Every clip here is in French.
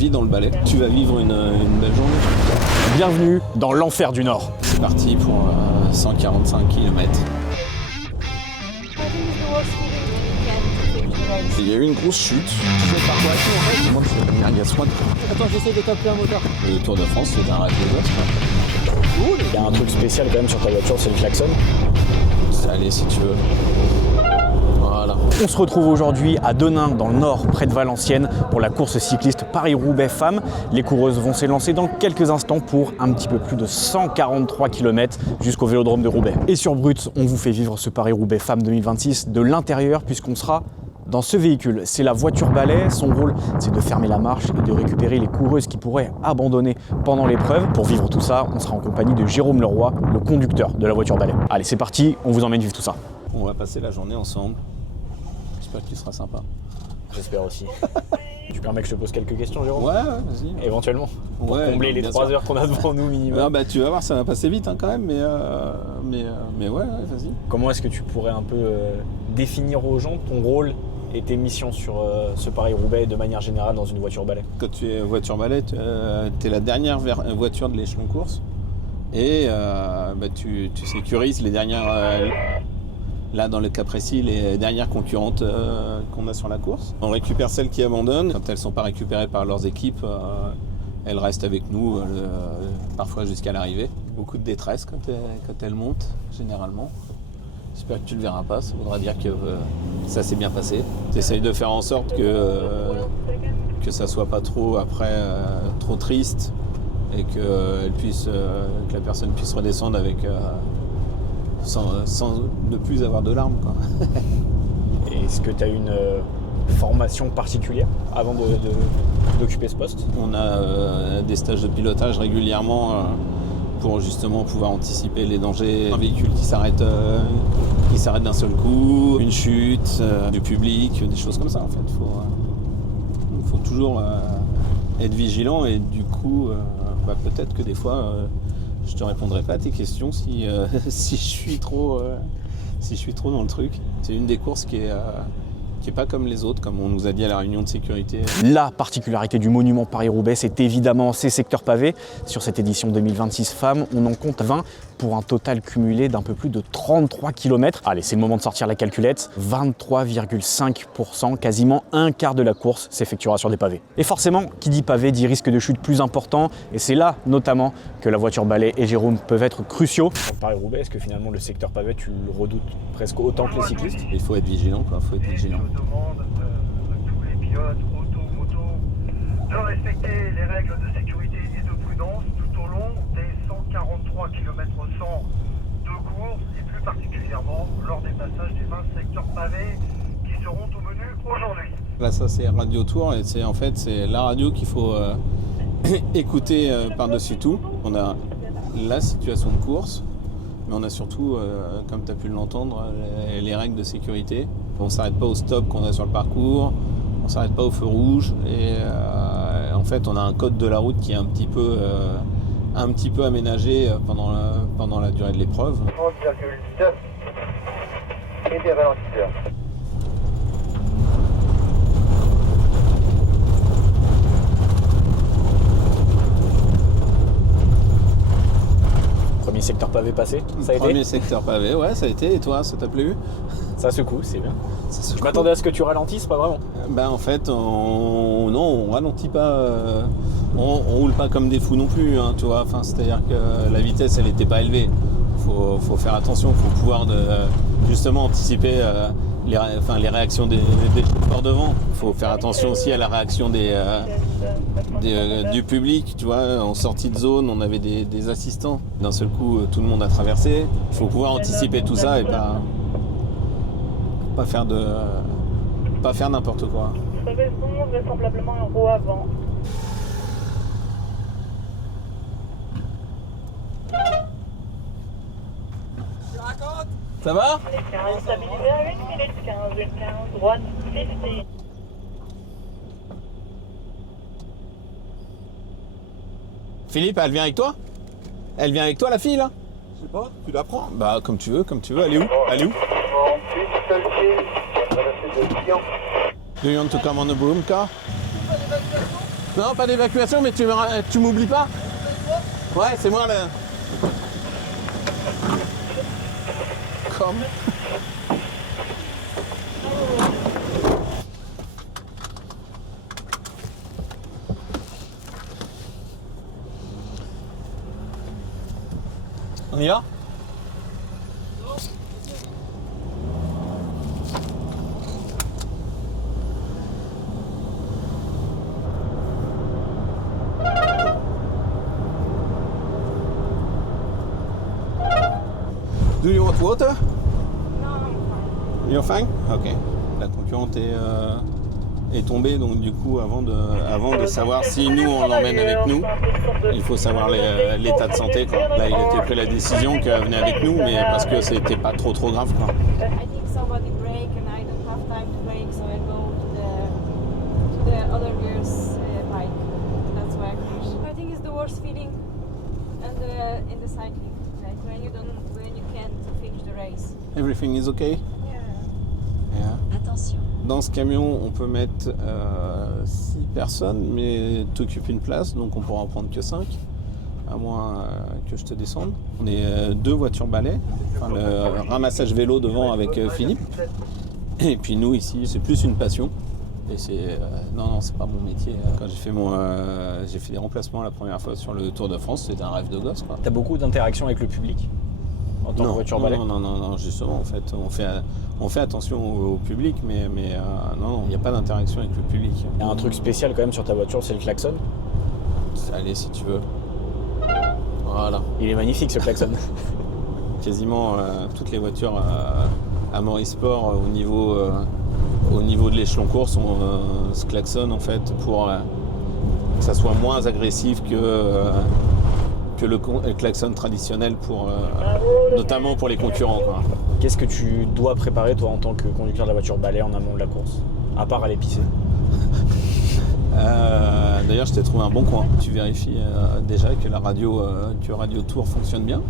vis dans le Balais. Tu vas vivre une belle journée. Bienvenue dans l'enfer du Nord. C'est parti pour 145 km. Il y a eu une grosse chute. Tu sais par quoi en fait? Moi, il y a soin de... Attends, j'essaie de taper un moteur. Le Tour de France, c'est un radio gosse. Il y a un truc spécial quand même sur ta voiture, c'est le klaxon. Allez, si tu veux. Voilà. On se retrouve aujourd'hui à Denain, dans le Nord, près de Valenciennes, pour la course cycliste Paris-Roubaix Femmes. Les coureuses vont s'élancer dans quelques instants pour un petit peu plus de 143 km jusqu'au Vélodrome de Roubaix. Et sur Brut, on vous fait vivre ce Paris-Roubaix Femmes 2026 de l'intérieur, puisqu'on sera dans ce véhicule. C'est la voiture balai. Son rôle, c'est de fermer la marche et de récupérer les coureuses qui pourraient abandonner pendant l'épreuve. Pour vivre tout ça, on sera en compagnie de Jérôme Leroy, le conducteur de la voiture balai. Allez, c'est parti, on vous emmène vivre tout ça. On va passer la journée ensemble. J'espère qu'il sera sympa. J'espère aussi. Tu permets que je te pose quelques questions, Jérôme? Ouais, vas-y. Éventuellement. Pour combler les 3 heures qu'on a devant nous minimum. Ah bah, tu vas voir, ça va passer vite quand même, mais ouais, vas-y. Comment est-ce que tu pourrais un peu définir aux gens ton rôle et tes missions sur ce Paris-Roubaix de manière générale dans une voiture balai? Quand tu es voiture balai, tu es la dernière voiture de l'échelon course et tu sécurises les dernières, là dans le cas précis, les dernières concurrentes qu'on a sur la course. On récupère celles qui abandonnent. Quand elles ne sont pas récupérées par leurs équipes, elles restent avec nous parfois jusqu'à l'arrivée. Beaucoup de détresse quand elles montent, généralement. J'espère que tu le verras pas, ça voudra dire que ça s'est bien passé. Tu essayes de faire en sorte que ça soit pas trop après trop triste et que la personne puisse redescendre avec sans ne plus avoir de larmes, quoi. Est-ce que tu as une formation particulière avant d'occuper ce poste? On a des stages de pilotage régulièrement pour justement pouvoir anticiper les dangers. Un véhicule qui s'arrête d'un seul coup, une chute, du public, des choses comme ça en fait. Il faut toujours être vigilant et du coup, peut-être que des fois, je te répondrai pas à tes questions si je suis trop dans le truc. C'est une des courses qui est pas comme les autres, comme on nous a dit à la réunion de sécurité. La particularité du monument Paris-Roubaix, c'est évidemment ses secteurs pavés. Sur cette édition 2026 Femmes, on en compte 20 pour un total cumulé d'un peu plus de 33 km. Allez, c'est le moment de sortir la calculette. 23,5%, quasiment un quart de la course s'effectuera sur des pavés. Et forcément, qui dit pavé dit risque de chute plus important. Et c'est là, notamment, que la voiture balai et Jérôme peuvent être cruciaux. Pour Paris-Roubaix, est-ce que finalement le secteur pavé, tu le redoutes presque autant que les cyclistes? Il faut être vigilant, quoi. Faut être vigilant. Demande tous les pilotes, auto, moto, de respecter les règles de sécurité et de prudence tout au long des 143 km/100 de course et plus particulièrement lors des passages des 20 secteurs pavés qui seront au menu aujourd'hui. Là, ça c'est Radio Tour et c'est la radio qu'il faut écouter par-dessus tout. On a la situation de course, mais on a surtout, comme tu as pu l'entendre, les règles de sécurité. On ne s'arrête pas au stop qu'on a sur le parcours, on ne s'arrête pas au feu rouge et en fait on a un code de la route qui est un petit peu aménagé pendant la durée de l'épreuve. 30,9 et des ralentisseurs. Premier secteur pavé passé, ça a été? Premier secteur pavé, ouais, ça a été. Et toi, ça t'a plu? Ça secoue, c'est bien. Je m'attendais à ce que tu ralentisses, pas vraiment. En fait, on ralentit pas, on roule pas comme des fous non plus, hein, tu vois. Enfin, c'est-à-dire que la vitesse, elle n'était pas élevée. Faut faire attention, faut pouvoir justement anticiper les réactions des chauffeurs devant. Il faut faire attention aussi à la réaction du public, tu vois. En sortie de zone, on avait des assistants. D'un seul coup, tout le monde a traversé. Il faut pouvoir anticiper tout ça et pas faire n'importe quoi. Correspond vraisemblablement un roue avant. Ça va? Les 15 stabilisés à 1 minute 15, 15, droite, 50. Philippe, elle vient avec toi? Elle vient avec toi, la fille, là? Je sais pas, tu la prends? Bah, comme tu veux. Elle est où? Do you want to come on the broom car? Non, pas d'évacuation, mais tu m'oublies pas? Ouais, c'est moi là. Comme. On y va? Do you want water? You're fine? Ok. La concurrente est tombée, donc du coup, avant de savoir si nous on l'emmène avec nous, il faut savoir l'état de santé, quoi. Là, il était pris la décision qu'elle venait avec nous, mais parce que c'était pas trop grave, quoi. I think somebody break and I don't have time to break, so I go to the other girl's bike. That's why I crash. I think it's the worst feeling in the cycling, like when you can't finish the race. Everything is okay? Yeah. Attention. Dans ce camion, on peut mettre 6 personnes, mais t'occupes une place, donc on pourra en prendre que 5, à moins que je te descende. On est 2 voitures balais, enfin, le ramassage vélo devant avec Philippe. Et puis nous ici, c'est plus une passion. Et c'est non, c'est pas mon métier. Quand j'ai fait des remplacements la première fois sur le Tour de France, c'était un rêve de gosse, quoi. T'as beaucoup d'interactions avec le public en tant que voiture balai? Non, justement, en fait, on fait attention au public, mais non, il n'y a pas d'interaction avec le public. Il y a un truc spécial quand même sur ta voiture, c'est le klaxon. Allez, si tu veux. Voilà. Il est magnifique ce klaxon. Quasiment toutes les voitures à Morisport au niveau de l'échelon course ont ce klaxon, en fait, pour que ça soit moins agressif que le klaxon traditionnel, notamment pour les concurrents, quoi. Qu'est-ce que tu dois préparer toi en tant que conducteur de la voiture balai en amont de la course? À part aller pisser. D'ailleurs, je t'ai trouvé un bon coin. Tu vérifies déjà que Radio Tour fonctionne bien,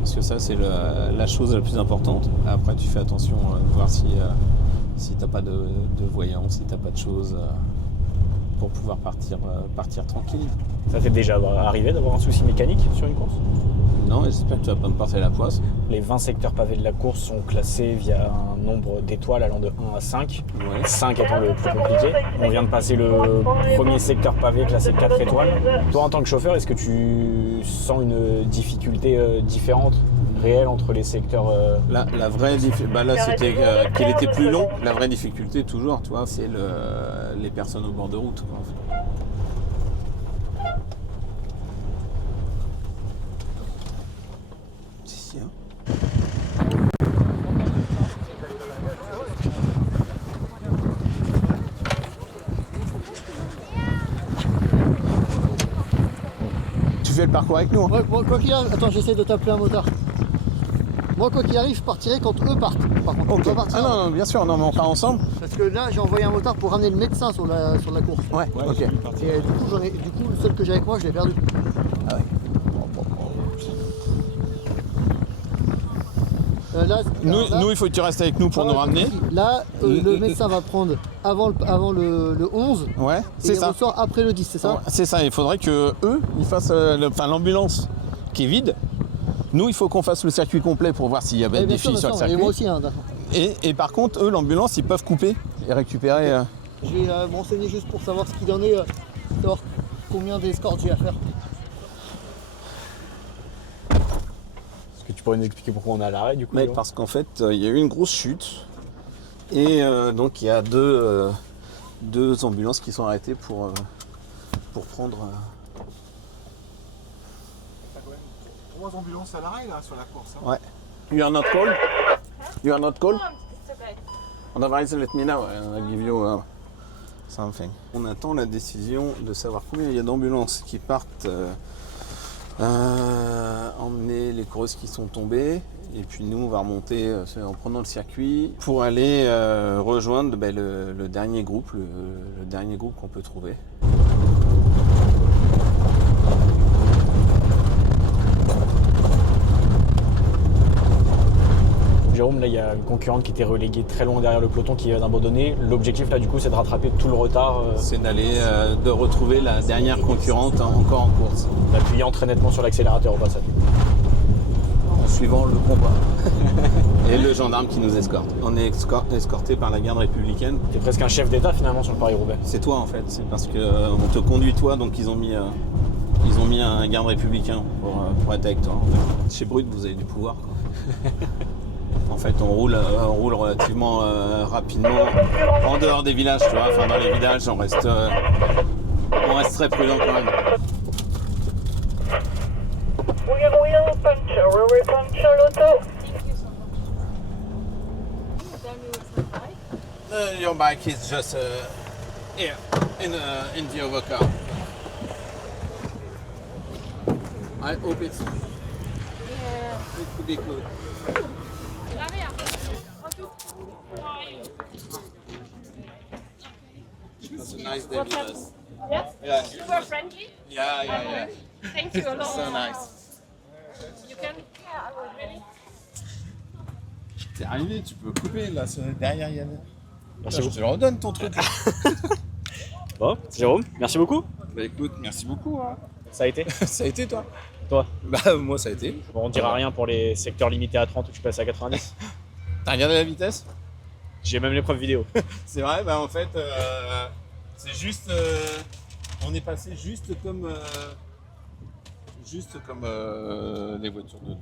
parce que ça c'est la chose la plus importante. Après, tu fais attention de voir si t'as pas de voyant, si t'as pas de choses pour pouvoir partir tranquille. Ça t'est déjà arrivé d'avoir un souci mécanique sur une course? Non, j'espère que tu vas pas me porter la poisse. Les 20 secteurs pavés de la course sont classés via un nombre d'étoiles allant de 1 à 5. Ouais. 5 étant le plus compliqué. On vient de passer le premier secteur pavé classé 4 étoiles. Toi, en tant que chauffeur, est-ce que tu sens une difficulté différente, réelle, entre les secteurs La vraie difficulté, là c'était qu'il était plus long. La vraie difficulté, toujours, tu vois, c'est les personnes au bord de route, quoi, en fait. Tu fais le parcours avec nous, hein? Ouais, moi, quoi qu'il arrive, attends, j'essaie de t'appeler un motard. Moi, quoi qu'il arrive, je partirai quand eux partent. Par contre, on Ok. doit partir. Ah non, bien sûr, non, mais on part ensemble. Parce que là, j'ai envoyé un motard pour ramener le médecin sur la course. Ouais, ok. Et du coup, le seul que j'ai avec moi, je l'ai perdu. Ah ouais. Nous, il faut que tu restes avec nous pour nous ramener. Là, le médecin va prendre avant le 11. Ouais, Et c'est il ça. ressort après le 10, c'est ça? Ouais, c'est ça, il faudrait que eux, ils fassent l'ambulance qui est vide. Nous, il faut qu'on fasse le circuit complet pour voir s'il y a Ouais, des bien sûr, filles sur le bien sûr. circuit. Et moi aussi, hein, d'accord. Et par contre, eux, l'ambulance, ils peuvent couper et récupérer. Je vais me renseigner juste pour savoir ce qu'il en est, savoir combien d'escortes j'ai à faire. Est-ce que tu pourrais nous expliquer pourquoi on est à l'arrêt du coup? Mais parce qu'en fait, il y a eu une grosse chute. Et donc, il y a deux ambulances qui sont arrêtées pour prendre. T'as quand même 3 ambulances à l'arrêt là sur la course. Hein. Ouais. You are not called? You are not called? It's okay. Otherwise, let me know. I'll give you something. On attend la décision de savoir combien il y a d'ambulances qui partent emmener les coureuses qui sont tombées. Et puis nous, on va remonter en prenant le circuit pour aller rejoindre le dernier groupe, le dernier groupe qu'on peut trouver. Jérôme, Là, il y a une concurrente qui était reléguée très loin derrière le peloton qui vient d'abandonner. L'objectif, là, du coup, c'est de rattraper tout le retard, C'est d'aller, de retrouver la dernière concurrente encore en course, d'appuyant très nettement sur l'accélérateur au passage. en suivant le combat. Et le gendarme qui nous escorte. On est escorté par la garde républicaine. C'est presque un chef d'État, finalement, sur le Paris-Roubaix. C'est toi en fait, c'est parce qu'on te conduit toi, donc ils ont mis un garde républicain pour être avec toi. En fait. Chez Brut, vous avez du pouvoir. Quoi. En fait, on roule relativement rapidement en dehors des villages, tu vois. Enfin, dans les villages, on reste très prudent quand même. Wheel puncture, puncture l'auto. Thank you so much. Tell me what's the bike. Your bike is just here in the other car. I hope it could be good. That's a nice day with us. Yes? Yeah, Super friendly. yeah. Thank you a lot. So nice. You can. Yeah, I will really. T'es arrivé, tu peux couper là, derrière Yann. Merci Je te le redonne ton truc. Bon, Jérôme, merci beaucoup. Bah écoute, merci beaucoup. Hein. Ça a été. Ça a été toi? Toi. Bah moi ça a été. Bon, on dira rien pour les secteurs limités à 30 où tu passes à 90. T'as regardé la vitesse? J'ai même l'épreuve vidéo. C'est vrai, bah en fait, c'est juste, on est passé juste comme les voitures de nous.